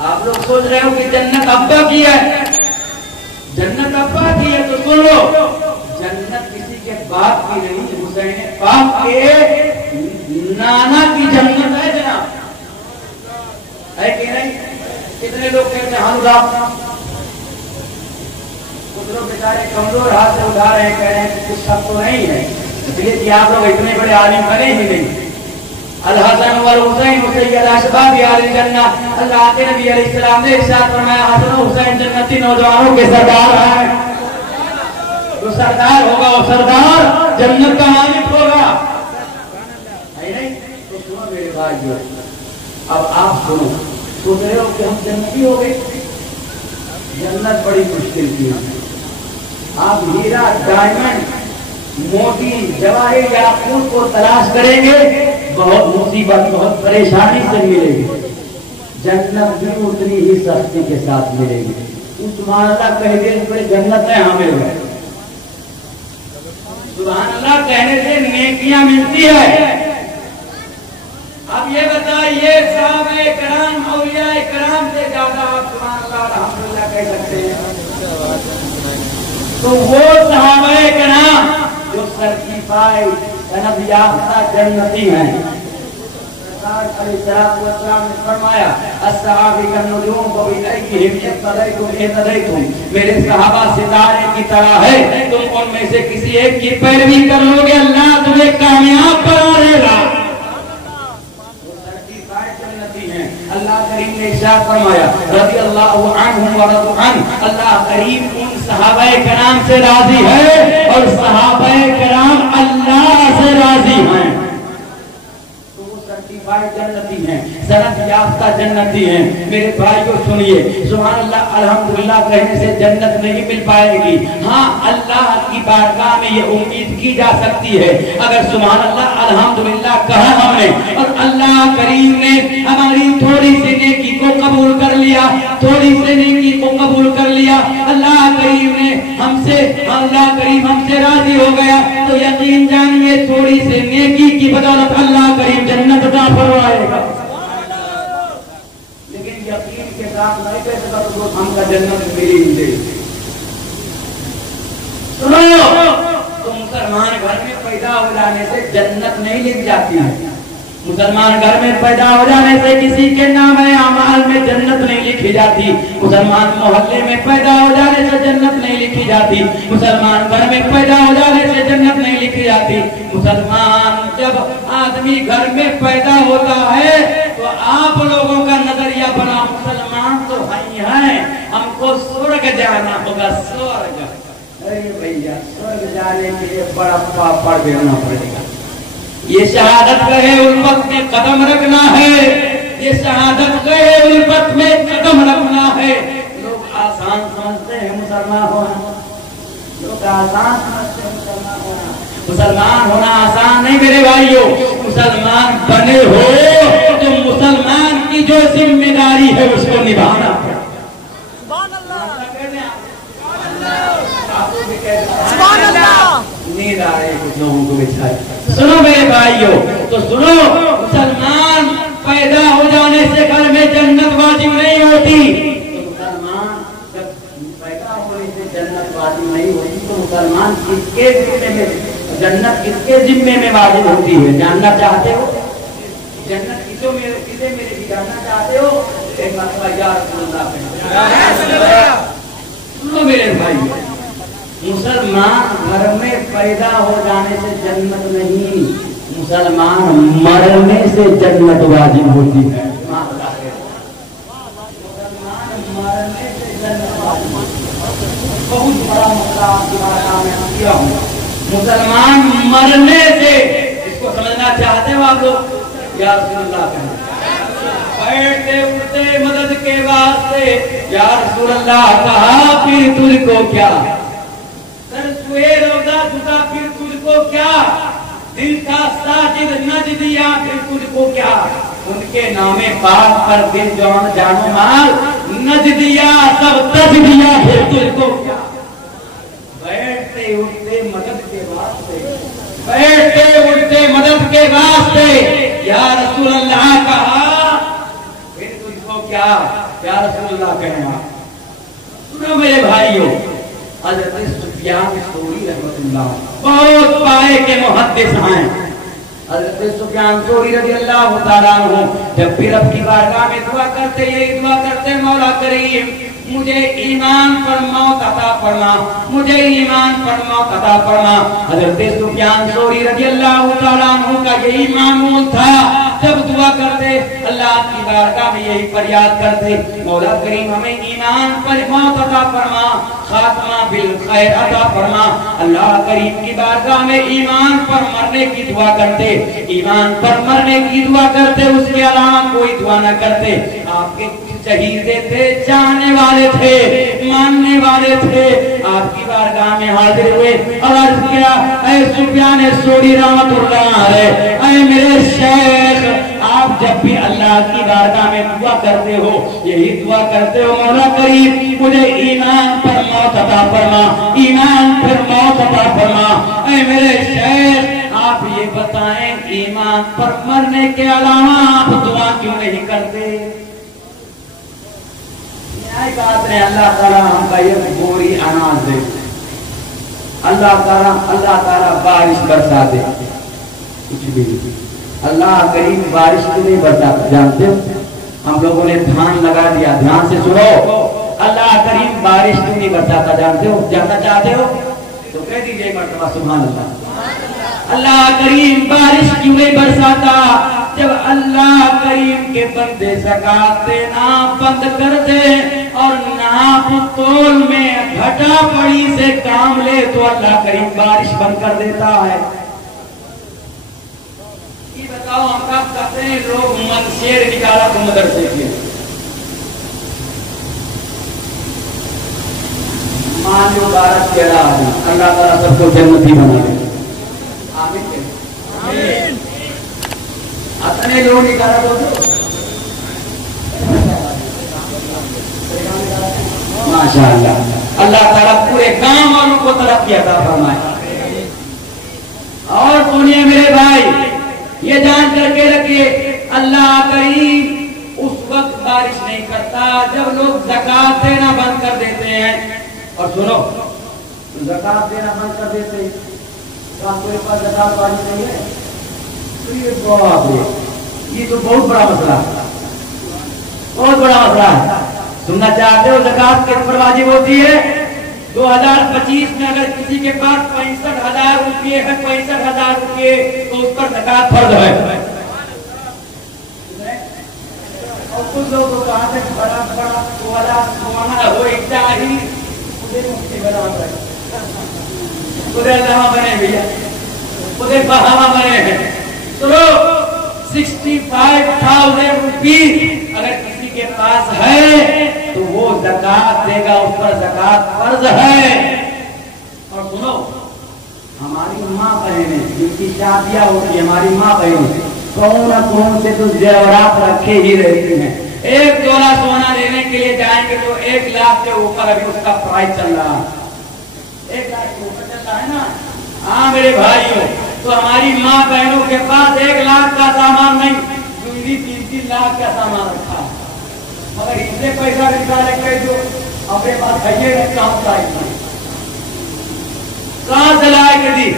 آپ لوگ سوچ رہے ہو کہ جنت ابا کی ہے، جنت ابا کی ہے، تو سن لو جنت کسی کے باپ کی نہیں، حسین پاک کے نانا کی جنت ہے جناب، ہے کہ نہیں؟ کتنے لوگ کہتے ہیں ہم کچھ لوگ بیچارے کمزور ہاتھ سے اٹھا رہے ہیں، کہہ رہے ہیں کہ کچھ سب تو نہیں ہے، اس لیے کہ آپ لوگ اتنے بڑے عالم بنے ہی نہیں۔ الحسن والحسین سید اشباب اہل الجنہ، اللہ کے نبی علیہ السلام نے ارشاد فرمایا حسن و حسین جنتی نوجوانوں کے سردار ہیں، جو سردار ہوگا وہ سردار جنت کا مالک ہوگا، ہے نہیں؟ تو سنو میرے بھائیو، اب آپ سنو، سوچ رہے ہو کہ ہم جنتی ہو گئے، جنت بڑی مشکل کی ہے، آپ ہیرا ڈائمنڈ موتی جواہر یاقوت کو تلاش کریں گے بہت مصیبت بہت پریشانی سے ملے گی، جنت بھی اتنی ہی سختی کے ساتھ ملے گی۔ سبحان اللہ کہہ دے بڑے جنت ہے ہمیں گئے، سبحان اللہ کہنے سے نیکیاں ملتی ہے۔ اب یہ بتائیے صحابہ کرام اولیاء کرام سے زیادہ آپ سبحان اللہ الحمدللہ کہہ سکتے ہیں؟ تو وہ صحابہ کرام جو سرٹیفائیڈ سند یافتہ جنتی ہیں، علیہ السلام نے فرمایا الصحابہ کالنجوم وبأیہم اقتدیتم اہتدیتم، میرے صحابہ ستارے کی طرح ہے، تم ان میں سے کسی ایک کی پیروی کر لو گے اللہ تمہیں کامیاب بنا دے گا۔ وہ سرٹیفائیڈ جنتی ہیں۔ اللہ کریم نے ارشاد فرمایا رضی اللہ عنہم ورضوا عنہ، اللہ کریم ان صحابہ کرام سے راضی ہے اور صحابہ کرام اللہ سے راضی ہیں، جنتی ہیں، سند یافتہ جنتی ہیں۔ میرے بھائیو سنیے، سبحان اللہ الحمدللہ کہنے سے جنت نہیں مل پائے گی، ہاں اللہ کی بارگاہ میں یہ امید کی جا سکتی ہے، اگر سبحان اللہ الحمدللہ کہا ہم نے اور اللہ کریم نے ہماری تھوڑی سی نیکی کو قبول کر لیا، تھوڑی سی نیکی کو قبول کر لیا، اللہ کریم نے اللہ کریم ہم سے راضی ہو گیا، تو یقین جانیے تھوڑی سی نیکی کی بدولت اللہ کریم جنت عطا فرمائے گا۔ لیکن یقین کے ساتھ نہیں کہہ سکتا تو ہم کا جنت ملی ہی دے۔ سنو، تو مسلمان گھر میں پیدا ہو جانے سے جنت نہیں لکھ جاتی ہے، مسلمان گھر میں پیدا ہو جانے سے کسی کے نام اعمال میں جنت نہیں لکھی جاتی، مسلمان محلے میں پیدا ہو جانے سے جنت نہیں لکھی جاتی، مسلمان گھر میں پیدا ہو جانے سے جنت نہیں لکھی جاتی۔ مسلمان جب آدمی گھر میں پیدا ہوتا ہے تو آپ لوگوں کا نظریہ بنا مسلمان تو ہیں، ہم کو سورگ جانا ہوگا، سورگ۔ ارے بھیا سورگ جانے کے لیے بڑا پاپڑ دینا پڑے گا، یہ شہادت گئے الفت میں قدم رکھنا ہے، یہ شہادت گئے الفت میں قدم رکھنا ہے۔ لوگ آسان سمجھتے ہیں مسلمان ہونا، لوگ آسان سمجھتے ہیں مسلمان ہونا، مسلمان ہونا آسان نہیں میرے بھائیو، مسلمان بنے ہو تو مسلمان کی جو ذمہ داری ہے اس کو نبھانا ہے۔ سبحان اللہ، نیند آ رہے کچھ لوگوں کو بچھائے۔ سنو میرے بھائیو، تو سنو، مسلمان پیدا ہو جانے سے گھر میں جنت واجب نہیں ہوتی، تو مسلمان جب پیدا ہونے سے جنت واجب نہیں ہوتی تو مسلمان کس کے ذمے میں جنت کس کے ذمے میں واجب ہوتی ہے؟ جاننا چاہتے ہو جنت کسے میرے بھی جاننا چاہتے ہو؟ ایک مرتبہ یا رسول اللہ، سنو میرے بھائیو، مسلمان گھر میں پیدا ہو جانے سے جنت نہیں، مسلمان مرنے سے جنت واجب ہوتی ہے۔ مسلمان مرنے سے جنت واجب ہوتی ہے، بہت بڑا مسئلہ آپ کی بارگاہ میں کیا ہوں، مسلمان مرنے سے، اس کو سمجھنا چاہتے ہو آپ لوگ؟ یا رسول اللہ کہنا بیٹھتے اٹھتے مدد کے واسطے یا رسول اللہ کہا، پھر تجھ کو کیا روزہ جھکا پھر تجھ کو کیا، دل کا ساجد نجدیا پھر تجھ کو کیا، ان کے نام پاک پر دل جان و مال نجدیا سب تج دیا پھر تجھ کو کیا۔ بیٹھتے اٹھتے مدد کے واسطے، بیٹھتے اٹھتے مدد کے واسطے یا رسول اللہ کہا، پھر تجھ کو کیا، یا رسول اللہ کہنا. سنو میرے بھائیوں، حضرت سفیان ثوری رحمۃ اللہ بہت پائے کے محدث ہیں. حضرت سفیان ثوری رضی اللہ تعالیٰ عنہ جب بھی رب کی بارگاہ میں دعا کرتے، یہی دعا کرتے، مولا کریم مجھے ایمان پر موت عطا فرما، مجھے ایمان پر موت عطا فرما. حضرت سفیان ثوری رضی اللہ تعالیٰ عنہ کا یہی معمول تھا، جب دعا کرتے اللہ کی بارگاہ میں یہی فریاد کرتے، مولا کریم ہمیں ایمان پر موت عطا فرما، خاتمہ بالخیر عطا فرما. اللہ کریم کی بارگاہ میں ایمان پر مرنے کی دعا کرتے، ایمان پر مرنے کی دعا کرتے، اس کے علاوہ کوئی دعا نہ کرتے. آپ کے شہید تھے، چاہنے والے تھے، ماننے والے تھے، آپ کی بارگاہ میں حاضر ہوئے اور عرض کیا، اے سفیان ثوری رحمۃ اللہ علیہ، اے میرے شیخ، آپ جب بھی اللہ کی بارگاہ میں دعا کرتے ہو، یہی دعا کرتے ہو، مولا کریم مجھے ایمان پر موت عطا فرما، ایمان پر موت عطا فرما. اے میرے شیخ، آپ یہ بتائیں ایمان پر مرنے کے علاوہ آپ دعا کیوں نہیں کرتے؟ اللہ تعالیٰ ہم کا یہ بوری اناج دے، اللہ تعالیٰ بارش برسا دے، کچھ بھی اللہ کریم بارش کو نہیں برساتا. جانتے ہو ہم لوگوں نے دھان لگا دیا، دھیان سے سنو، اللہ کریم بارش کو نہیں برساتا. جانتے ہو، جاننا چاہتے ہو تو کہہ دیجیے مرتبہ سبحان اللہ. اللہ کریم بارش کیوں نہیں برساتا؟ جب اللہ کریم کے بندے زکات دینا بند کر دے اور ناپ تول میں گھٹا پڑی سے کام لے تو اللہ کریم بارش بند کر دیتا ہے. یہ بتاؤ ہم کب کرتے ہیں لوگ شیر نکالا تو مدرسے کے مان جو بارش کے اللہ تعالیٰ سب کو جنتی بنا دے. آمین. اتنے لوگ نکالا تو ماشاء اللہ، اللہ تعالیٰ پورے گاؤں والوں کو ترقی عطا فرمائے. اور سنیے میرے بھائی، یہ جان کر کے رکھیے، اللہ کریم اس وقت بارش نہیں کرتا جب لوگ زکات دینا بند کر دیتے ہیں. اور سنو، زکات دینا بند کر دیتے ہیں، آپ کے پاس زکات والی نہیں ہے تو یہ تو بہت بڑا مسئلہ ہے، بہت بڑا مسئلہ ہے. سننا چاہتے ہو زکات کس پر واجب ہوتی ہے؟ 2025 میں اگر کسی کے پاس 65,000 روپئے ہے، 65,000 روپئے تو اس پر زکات فرض ہے. اور کچھ لوگ کو کہاں سے بڑا بڑا سونا ہو چاہیے مفتی بنا ہے، خدے اللہ بنے بھیا، خدے بہاوا بنے ہیں. چلو 65,000 روپیز اگر کسی کے پاس ہے تو وہ زکات دے گا، اس پر زکات فرض ہے. اور سنو، ہماری ماں بہنیں جن کی شادیاں ہوتی ہیں، ہماری ماں بہنیں کون نہ کون سے تو زیورات رکھے ہی رہتی ہیں. 1 تولہ سونا لینے کے لیے جائیں گے تو 1 لاکھ کے اوپر ابھی اس کا پرائز چل رہا ہے، 1 لاکھ کے اوپر چل رہا ہے نا. ہاں میرے بھائیوں، تو ہماری ماں بہنوں کے پاس 1 لاکھ کا سامان نہیں، 2-3 لاکھ کا سامان رکھا ہے، مگر اس سے پیسہ نکالے کے جو اپنے پاس ہے رکھتا ہوں کہاں سے لائے کے دی.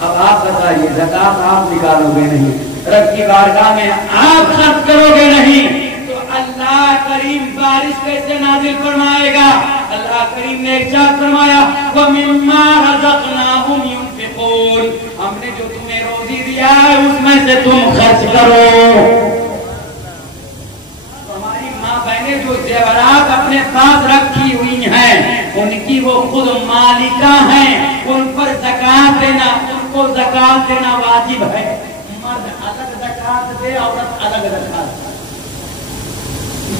اب آپ بتائیے، زکات آپ نکالو گے نہیں، رب کی بارگاہ میں آپ خرچ کرو گے نہیں تو اللہ کریم بارش کیسے نازل فرمائے گا؟ اللہ کریم نے ارشاد فرمایا، وَمِمَّا رَزَقْنَاهُمْ يُنْفِقُونَ، ہم نے جو تمہیں روزی دیا ہے اس میں سے تم خرچ کرو. ہماری ماں بہنیں جو زیورات اپنے پاس رکھی ہوئی ہیں ان کی وہ خود مالکہ ہیں، ان پر زکات دینا، ان کو زکات دینا واجب ہے. مرد الگ زکات دے، عورت الگ زکات دے.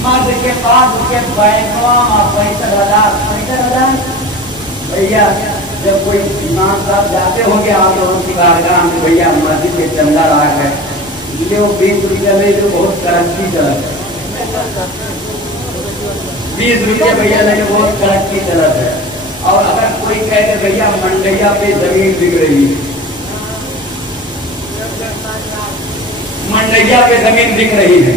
مرد کے پاس اس کے بینکوں 65,000 بھیا، جب کوئی امام صاحب جاتے ہوں گے آپ لوگوں کی بارگاہ میں، بھیا مسجد کے چندہ آ ہے یہ وہ 20 روپیہ لے جو بہت ترقی طرف ہے، 20 روپیہ بھیا لے جو بہت ترقی طرف ہے. اور اگر کوئی کہتے بھیا منڈیا پہ زمین بک رہی ہے، منڈیا پہ زمین بک رہی ہے،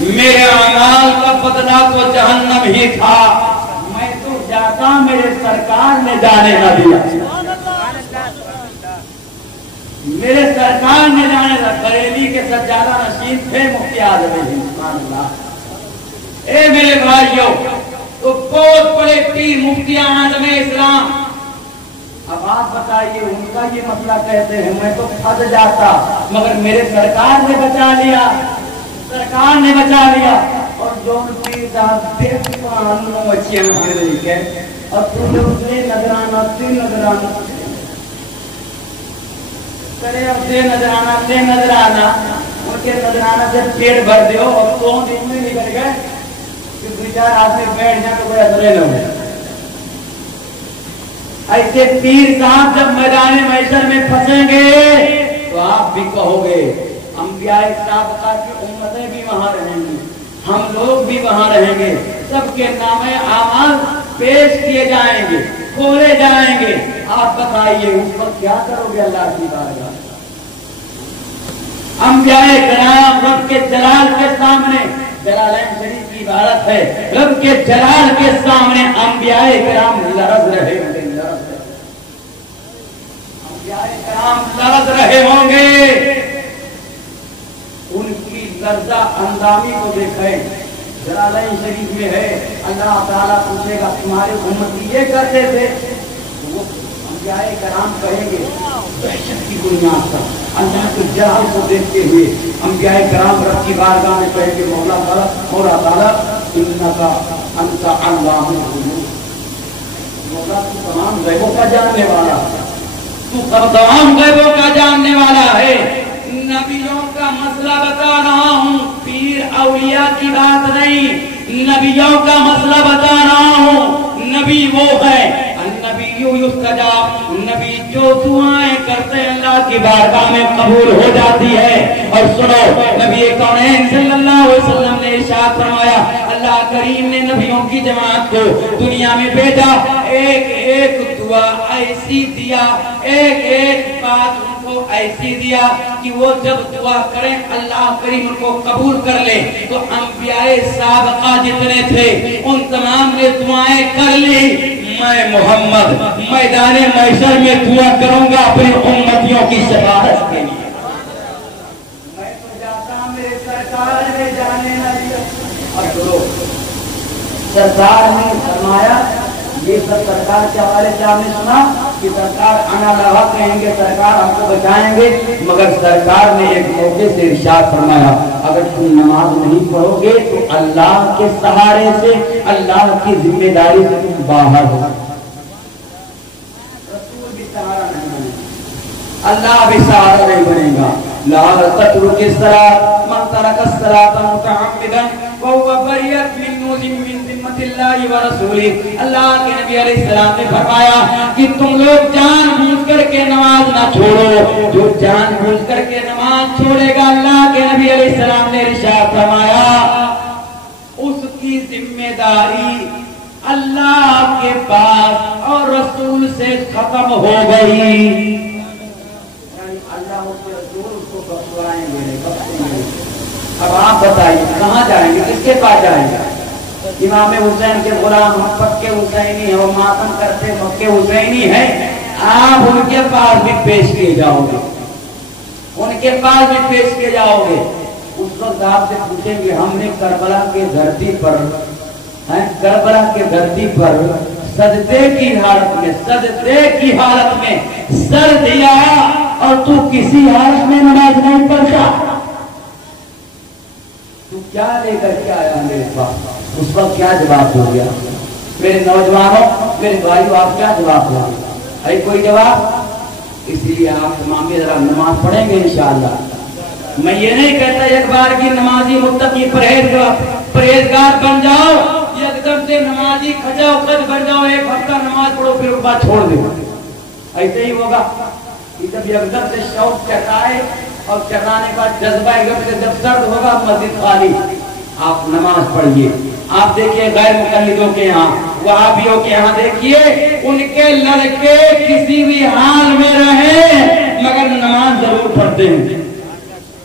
میرے اعمال کا بدلہ تو جہنم ہی تھا، میں تو جاتا میرے سرکار نے جانے نہ دیا، میرے سرکار نے جانے نہ، بریلی کے سجادہ نشین تھے مفتی اعظم سبحان اللہ۔ اے میرے بھائیوں، تو بہت بڑے پیر مفتی اعظم اسلام، اب آپ بتائیے ان کا یہ مسئلہ کہتے ہیں میں تو پھنس جاتا، مگر میرے سرکار نے بچا لیا، سرکار نے بچا لیا۔ اور جو پیر صاحب دیکھان مچھیاں پھر رہی ہے اور تم لوگ سے نظرانہ سے نظرانہ کرے، اب سے نظرانہ سے نظرانہ، ان کے نظرانہ سے پیٹ بھر دیو، اور 2 دن میں نکل گئے کہ 2-4 آدمی بیٹھ جائیں تو کوئی اثر نہ ہو۔ ایسے پیر صاحب جب میدان محشر میں پھنسیں گے تو آپ بھی کہو گے انبیاء سابقہ کی امتیں بھی وہاں رہیں گی، ہم لوگ بھی وہاں رہیں گے، سب کے نام اعمال پیش کیے جائیں گے، کھولے جائیں گے۔ آپ بتائیے اس وقت کیا کرو گے اللہ کی بارگاہ؟ انبیاء کرام رب کے جلال کے سامنے، جلالین شریف کی عبارت ہے، رب کے جلال کے سامنے انبیاء کرام لرز رہے ہوں گے، انبیاء کرام لرز رہے ہوں گے۔ ان کی لرزہ اندامی کو دیکھیں، جلالین شریف میں ہے، اللہ تعالیٰ پوچھے گا تمہارے امتی یہ کرتے تھے، وہ انبیاء کرام کہیں گے دہشت کی بنیاد پر اللہ کے جلال کو دیکھتے ہوئے انبیاء کرام رب کی بارگاہ میں کہیں گے مولا تعالیٰ انکا انت علام الغیوب، مولا تو تمام غیبوں کا جاننے والا، تو تمام غیبوں کا جاننے والا ہے۔ نبیوں کا مسئلہ بتا رہا ہوں، پیر اولیاء کی بات نہیں، نبیوں کا مسئلہ بتا رہا ہوں۔ نبی وہ ہے النبی یستجاب، نبی جو دعائیں کرتے ہیں اللہ کی بارگاہ میں قبول ہو جاتی ہے۔ اور سنو، نبی کونین صلی اللہ علیہ وسلم نے ارشاد فرمایا، اللہ کریم نے نبیوں کی جماعت کو دنیا میں بھیجا، ایک ایک دعا ایسی دیا، ایک ایک بات ان کو ایسی دیا کہ وہ جب دعا کریں اللہ کریم ان کو قبول کر لے۔ تو انبیاء سابقہ جتنے تھے ان تمام نے دعائیں کر لی، میں محمد میدان محشر میں دعا کروں گا اپنی امتیوں کی شفاعت کے لیے، میں تو جاتا میرے سرکار نے جانے نہ دیا۔ اور سرکار نے فرمایا، یہ سب سرکار کے حوالے سے آپ نے سنا کہ سرکار انا لہا کہیں گے، سرکار ہم کو بچائیں گے، مگر سرکار نے ایک موقع سے ارشاد فرمایا اگر تم نماز نہیں پڑھو گے تو اللہ کے سہارے سے، اللہ کی ذمہ داری سے تم باہر ہو، رسول بھی سہارا نہیں بنے گا، اللہ بھی سہارا نہیں بنے گا۔ لا تترک الصلاۃ من ترک الصلاۃ متعمدا وهو بريء من ذمۃ اللہ ورسولہ۔ اللہ کے نبی علیہ السلام نے فرمایا کہ تم لوگ جان بوجھ کر کے نماز نہ چھوڑو، جو جان بوجھ کر کے نماز چھوڑے گا اللہ کے نبی علیہ السلام نے ارشاد فرمایا اس کی ذمہ داری اللہ کے پاس اور رسول سے ختم ہو گئی، اللہ کے رسول اس کو بخشوائیں گے۔ اب آپ بتائیے کہاں جائیں گے، کس کے پاس جائیں گے؟ امام حسین کے غلام ہم پکے حسینی ہیں، وہ ماتم کرتے پکے حسینی ہیں، آپ ان کے پاس بھی پیش کیے جاؤ گے، ان کے پاس بھی پیش کیے جاؤ گے۔ اس وقت آپ سے پوچھیں گے ہم نے کربلا کی دھرتی پر، کربلا کی دھرتی پر سجدے کی حالت میں، سجدے کی حالت میں سر دیا اور تو کسی حالت میں نماز نہیں پڑھتا، تو کیا لے کر کے آیا میرے پاس؟ اس وقت کیا جواب ہو گیا؟ میرے نوجوانوں، میرے بھائیوں، آپ کیا جواب ہو گیا؟ ہے کوئی جواب؟ اسی لیے آپ تمام ذرا نماز پڑھیں گے انشاءاللہ۔ میں یہ نہیں کہتا ایک بار کی نمازی متقی پرہیزگار بن جاؤ، ایک دم سے نمازی کھجاؤ کھج بن جاؤ، ایک ہفتہ نماز پڑھو پھر اس بات چھوڑ دو، ایسے ہی ہوگا۔ جب ایک دم سے شوق چڑھائے اور چڑھانے کا جذبہ ایک دم سے جب سرد ہوگا مسجد خالی، آپ نماز پڑھیے۔ آپ دیکھیے غیر مقلدوں کے یہاں، وہابیوں کے یہاں دیکھیے ان کے لڑکے کسی بھی حال میں رہے مگر نماز ضرور پڑھتے ہیں،